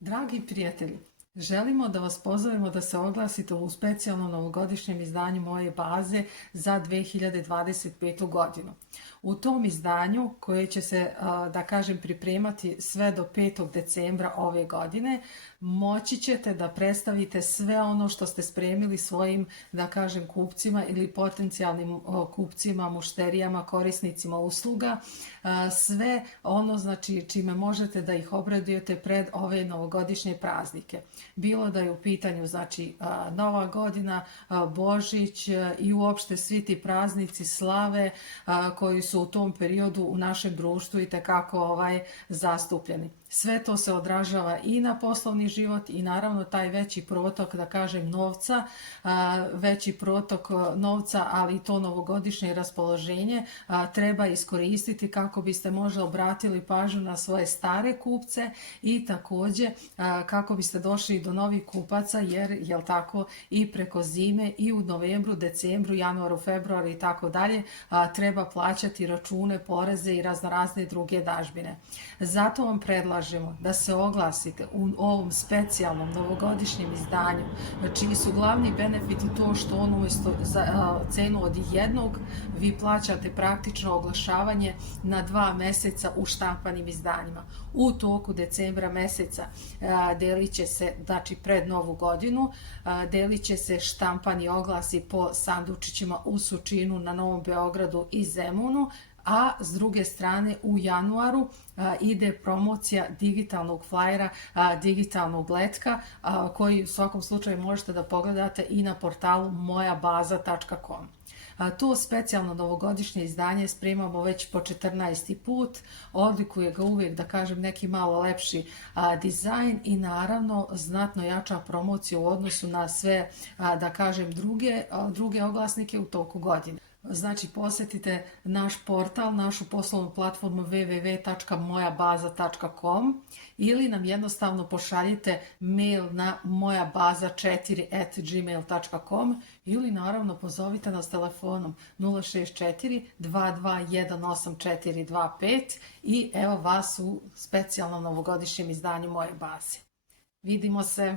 Dragi prijatelji, želimo da vas pozovemo da se oglasite u specijalnom novogodišnjem izdanju moje baze za 2025. godinu. U tom izdanju, koje će se, da kažem, pripremati sve do 5. decembra ove godine, moći ćete da predstavite sve ono što ste spremili svojim, da kažem, kupcima ili potencijalnim kupcima, mušterijama, korisnicima usluga, sve ono, znači, čime možete da ih obradujete pred ove novogodišnje praznike. Bilo da je u pitanju, znači, Nova godina, Božić i uopšte svi ti praznici slave koji su u tom periodu u našem društvu i tekako zastupljeni. Sve to se odražava i na poslovni život i naravno taj veći protok, da kažem, novca, ali i to novogodišnje raspoloženje treba iskoristiti kako biste možda obratili pažnju na svoje stare kupce i također kako biste došli do novih kupaca, jer jel tako, i preko zime i u novembru, decembru, januaru, februaru i tako dalje treba plaćati račune, poreze i raznorazne druge dažbine. Zato vam predlažemo da se oglasite u ovom specijalnom novogodišnjem izdanju, čiji su glavni benefiti to što on umjesto za cenu od jednog vi plaćate praktično oglašavanje na 2 meseca u štampanim izdanjima. U toku decembra meseca delit će se, znači pred Novu godinu, delit će se štampani oglasi po sandučićima u Surčinu, na Novom Beogradu i Zemunu, a s druge strane u januaru ide promocija digitalnog flajera, digitalnog letka, koji u svakom slučaju možete da pogledate i na portalu mojabaza.com. To specijalno novogodišnje izdanje spremamo već po 14. put, odlikuje ga uvijek, da kažem, neki malo lepši dizajn i naravno znatno jača promocija u odnosu na sve, da kažem, druge oglasnike u toku godine. Znači, posjetite naš portal, našu poslovnu platformu www.mojabaza.com ili nam jednostavno pošaljite mail na mojabaza4@gmail.com ili naravno pozovite nas telefonom 064 2218 425 i evo vas u specijalnom novogodišnjem izdanju moje baze. Vidimo se!